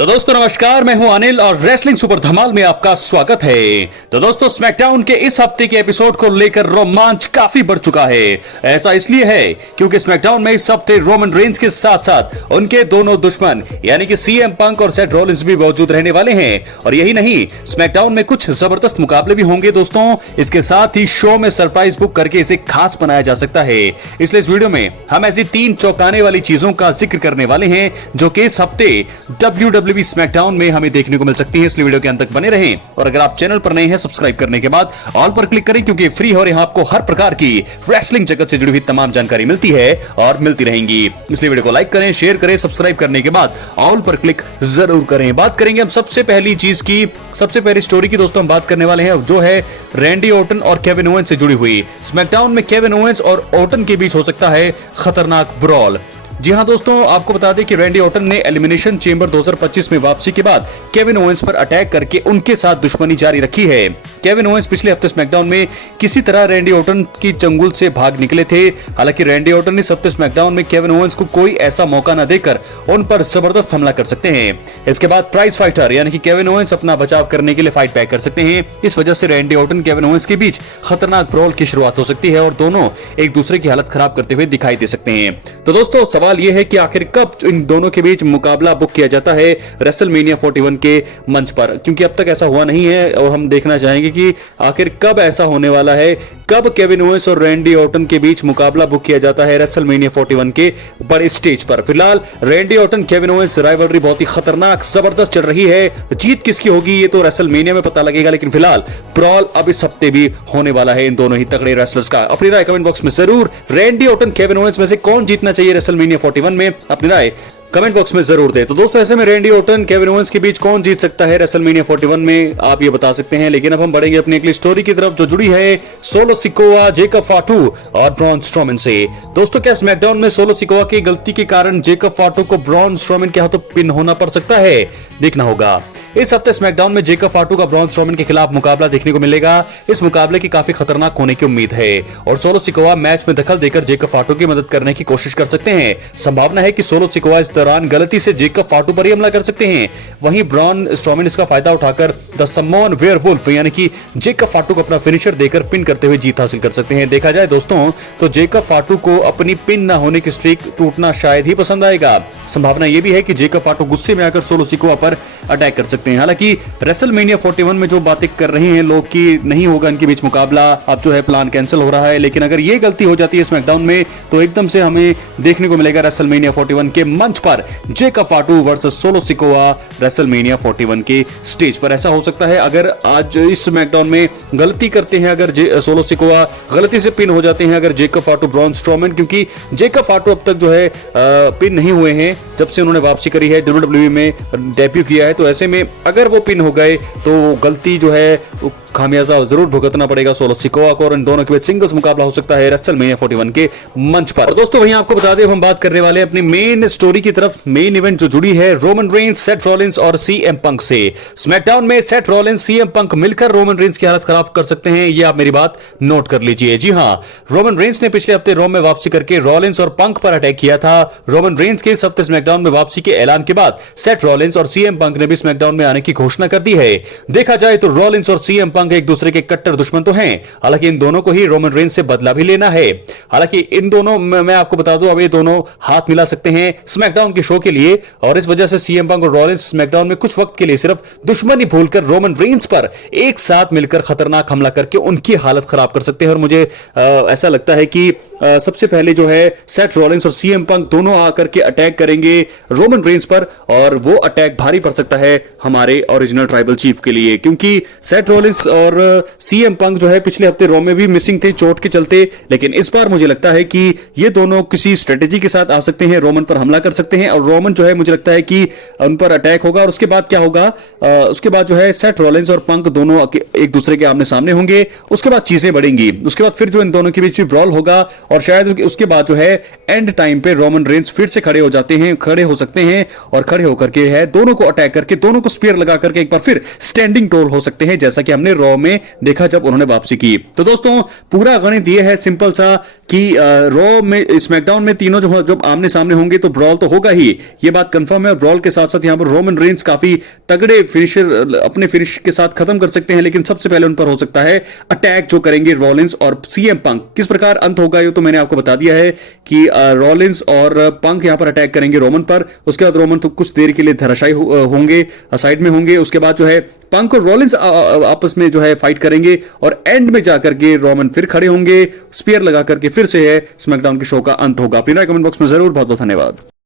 तो दोस्तों नमस्कार, मैं हूं अनिल और रेसलिंग सुपर धमाल में आपका स्वागत है। तो दोस्तों स्मैकडाउन के इस हफ्ते के एपिसोड को लेकर रोमांच काफी बढ़ चुका है। ऐसा इसलिए है क्योंकि स्मैकडाउन में इस हफ्ते रोमन रेंज के साथ साथ उनके दोनों दुश्मन यानी कि सीएम पंक और सेथ रॉलिंस भी मौजूद रहने वाले हैं। और यही नहीं, स्मैकडाउन में कुछ जबरदस्त मुकाबले भी होंगे दोस्तों। इसके साथ ही शो में सरप्राइज बुक करके इसे खास बनाया जा सकता है। इसलिए इस वीडियो में हम ऐसी 3 चौंकाने वाली चीजों का जिक्र करने वाले हैं जो कि इस हफ्ते WWE स्मैकडाउन में हमें देखने को मिल सकती है। इसलिए वीडियो के अंत तक बने रहें और अगर आप चैनल पर नए हैं सब्सक्राइब करने के बाद ऑल पर क्लिक करें क्योंकि फ्री और यहां आपको हर प्रकार की रेसलिंग जगत से जुड़ी हुई तमाम जानकारी मिलती है और मिलती रहेंगी। इसलिए वीडियो को लाइक करें, शेयर करें, सब्सक्राइब करने के बाद ऑल पर क्लिक जरूर करें। बात करेंगे हम सबसे पहली चीज की, सबसे पहली स्टोरी की दोस्तों हम बात करने वाले हैं जो है रैंडी ऑर्टन और केविन ओवेंस से जुड़ी हुई। स्मैकडाउन में केविन ओवेंस और ऑर्टन के बीच हो सकता है खतरनाक ब्रॉल। जी हां दोस्तों, आपको बता दें कि रैंडी ऑर्टन ने एलिमिनेशन चेंबर 2025 में वापसी के बाद केविन ओवेंस पर अटैक करके उनके साथ दुश्मनी जारी रखी है। केविन ओवेंस पिछले हफ्ते स्मैकडाउन में किसी तरह रैंडी ऑर्टन की चंगुल से भाग निकले थे। हालांकि रैंडी ऑर्टन इस हफ्ते स्मैकडाउन में केविन ओवेंस को कोई ऐसा मौका न देकर उन पर जबरदस्त हमला कर सकते हैं। इसके बाद प्राइज फाइटर यानी कि केविन ओवेंस अपना बचाव करने के लिए फाइट बैक कर सकते हैं। इस वजह से रैंडी ऑर्टन केविन ओवेंस के बीच खतरनाक ब्रॉल की शुरुआत हो सकती है और दोनों एक दूसरे की हालत खराब करते हुए दिखाई दे सकते हैं। तो दोस्तों सवाल यह है कि आखिर कब इन दोनों के बीच मुकाबला बुक किया जाता है रेसलमेनिया 41 के मंच पर, क्योंकि अब तक ऐसा हुआ नहीं है और हम देखना चाहेंगे कि आखिर कब ऐसा होने वाला है, कब केविन ओवेंस और रैंडी ऑर्टन के बीच मुकाबला बुक किया जाता है रेसलमेनिया 41 के बड़े स्टेज पर। फिलहाल Randy Orton Kevin Owens rivalry बहुत ही खतरनाक जबरदस्त चल रही है। जीत किसकी होगी ये तो रेसलमेनिया में पता लगेगा, लेकिन फिलहाल ब्रॉल अब इस हफ्ते भी होने वाला है इन दोनों ही तगड़े रेसलर्स का। अपनी राय कमेंट बॉक्स में जरूर, रैंडी ऑर्टन केविन ओवेंस में से कौन जीतना चाहिए रेसलमेनिया 41 में, अपनी राय कमेंट बॉक्स में जरूर दे। तो दोस्तों ऐसे में रैंडी ऑर्टन केविन ओवेंस के बीच कौन जीत सकता है रेसलमेनिया 41 में, आप ये बता सकते हैं। लेकिन अब हम बढ़ेंगे अपनी अगली स्टोरी की तरफ जो जुड़ी है सोलो सिकोआ, जेकब फाटू और ब्रॉन स्ट्रोमन से। दोस्तों क्या स्मैकडाउन में सोलो सिकोआ की गलती के कारण जेकब फाटू को ब्रॉन स्ट्रोमन के हाथों पिन होना पड़ सकता है? देखना होगा। इस हफ्ते स्मैकडाउन में जेकब फाटू का ब्रॉन स्ट्रोमन के खिलाफ मुकाबला देखने को मिलेगा। इस मुकाबले की काफी खतरनाक होने की उम्मीद है और सोलो सिकोआ मैच में दखल देकर जेकब फाटू की मदद करने की कोशिश कर सकते हैं। संभावना है कि सोलो सिकोआ इस दौरान गलती से जेकब फाटू पर ही हमला कर सकते हैं। वहीं ब्रॉन स्ट्रोमन इसका फायदा उठाकर द समवन वेयरवुल्फ यानी कि जेकब फाटू को अपना फिनिशर देकर पिन करते हुए जीत हासिल कर सकते हैं। देखा जाए दोस्तों तो जेकब फाटू को अपनी पिन न होने की स्ट्रीक टूटना शायद ही पसंद आएगा। संभावना यह भी है कि जेकब फाटू गुस्से में आकर सोलो सिकोआ पर अटैक कर सकते हैं। हालांकि रेसलमेनिया 41 में जो बातें कर रहे हैं लोग कि नहीं होगा इनके बीच मुकाबला, अब जो है प्लान कैंसिल हो रहा है, लेकिन अगर ये गलती हो जाती है स्मैकडाउन में तो एकदम से हमें देखने को मिलेगा रेसलमेनिया 41 के मंच पर Jacob फाटू versus solo Sikoa WrestleMania 41 के स्टेज पर। ऐसा हो सकता है अगर आज इस स्मैकडाउन में गलती करते हैं, अगर सोलो सिकोआ गलती से पिन हो जाते हैं, अगर जेकब फाटू ब्रॉन स्ट्रोमन, क्योंकि जेकब फाटू अब तक जो है पिन नहीं हुए हैं जब से उन्होंने वापसी करी है, WWE में डेब्यू किया है। तो ऐसे में अगर वो पिन हो गए तो गलती जो है खामियाजा जरूर भुगतना पड़ेगा सोलो सिकोआ को और इन दोनों के बीच सिंगल्स मुकाबला हो सकता है रेसलमेनिया 41 के मंच पर। और दोस्तों वहीं आपको बता दें हम बात करने वाले हैं अपनी मेन स्टोरी की तरफ। मेन इवेंट जो जुड़ी है रोमन रेंज, सेथ रॉलिंस और सीएम पंक से। स्मैकडाउन में सेथ रॉलिंस, सीएम पंक मिलकर रोमन रेंज की हालत खराब कर सकते हैं, ये आप मेरी बात नोट कर लीजिए। जी हां, रोमन रेंज ने पिछले हफ्ते रॉ में वापसी करके रॉलिंस और पंक पर अटैक किया था। रोमन रेंज के इस हफ्ते स्मैकडाउन में वापसी के ऐलान के बाद सेथ रॉलिंस और सीएम पंक ने भी स्मैकडाउन में आने की घोषणा कर दी है। देखा जाए तो रॉलिंस और सीएम पंक एक दूसरे के कट्टर दुश्मन तो हैं, हालांकि इन दोनों को ही रोमन रेंज से बदला भी लेना है। हालांकि इन दोनों, मैं आपको बता दूं, अब ये दोनों हाथ मिला सकते हैं स्मैकडाउन के शो के लिए और इस वजह से सीएम पंक और रॉलिंस स्मैकडाउन में कुछ वक्त के लिए सिर्फ दुश्मनी भूलकर रोमन रेंज पर एक साथ मिलकर खतरनाक हमला करके उनकी हालत खराब कर सकते हैं। और मुझे ऐसा लगता है कि सबसे पहले जो है सेथ रॉलिंस और सीएम पंक दोनों आकर के अटैक करेंगे रोमन रेंज पर और वो अटैक भारी पड़ सकता है हमारे ओरिजिनल ट्राइबल चीफ के लिए, क्योंकि सेथ रॉलिंस और सीएम पंक जो है पिछले हफ्ते रॉ में भी मिसिंग थे चोट के चलते, लेकिन इस बार मुझे लगता है कि ये दोनों किसी स्ट्रेटेजी के साथ आ सकते हैं, रोमन पर हमला कर सकते हैं और रोमन जो है मुझे लगता है कि उन पर अटैक होगा। और उसके बाद क्या होगा, उसके बाद जो है सेथ रॉलिंस और पंक दोनों एक दूसरे के आमने सामने होंगे। उसके बाद चीजें बढ़ेंगी, उसके बाद फिर जो इन दोनों के बीच भी ब्रॉल होगा और शायद उसके बाद जो है एंड टाइम पे रोमन रेंज फिर से खड़े हो सकते हैं और खड़े होकर के है दोनों को अटैक करके, दोनों को स्पीयर लगा करके एक बार फिर स्टैंडिंग टोल हो सकते हैं, जैसा कि हमने रॉ में देखा जब उन्होंने वापसी की। तो दोस्तों पूरा गणित ये है सिंपल सा कि रॉ में स्मैकडाउन में तीनों जो जब आमने सामने होंगे तो ब्रॉल तो होगा ही, ये बात कंफर्म है। ब्रॉल के साथ साथ यहां पर रोमन रेंस काफी तगड़े फिनिशर अपने फिनिश के साथ खत्म कर सकते हैं, लेकिन सबसे पहले उन पर हो सकता है अटैक जो करेंगे रॉलिंस और सीएम पंक। किस प्रकार अंत होगा ये तो मैंने आपको बता दिया है कि रॉलिंस और पंक यहां पर अटैक करेंगे रोमन पर। उसके बाद रोमन तो कुछ देर के लिए धराशायी होंगे, साइड में होंगे। उसके बाद जो है पंक और रॉलिंस आपस में जो है फाइट करेंगे और एंड में जाकर के रोमन फिर खड़े होंगे, स्पीयर लगा करके फिर से है स्मैकडाउन के शो का अंत होगा। अपनी राय कमेंट बॉक्स में जरूर। बहुत बहुत धन्यवाद।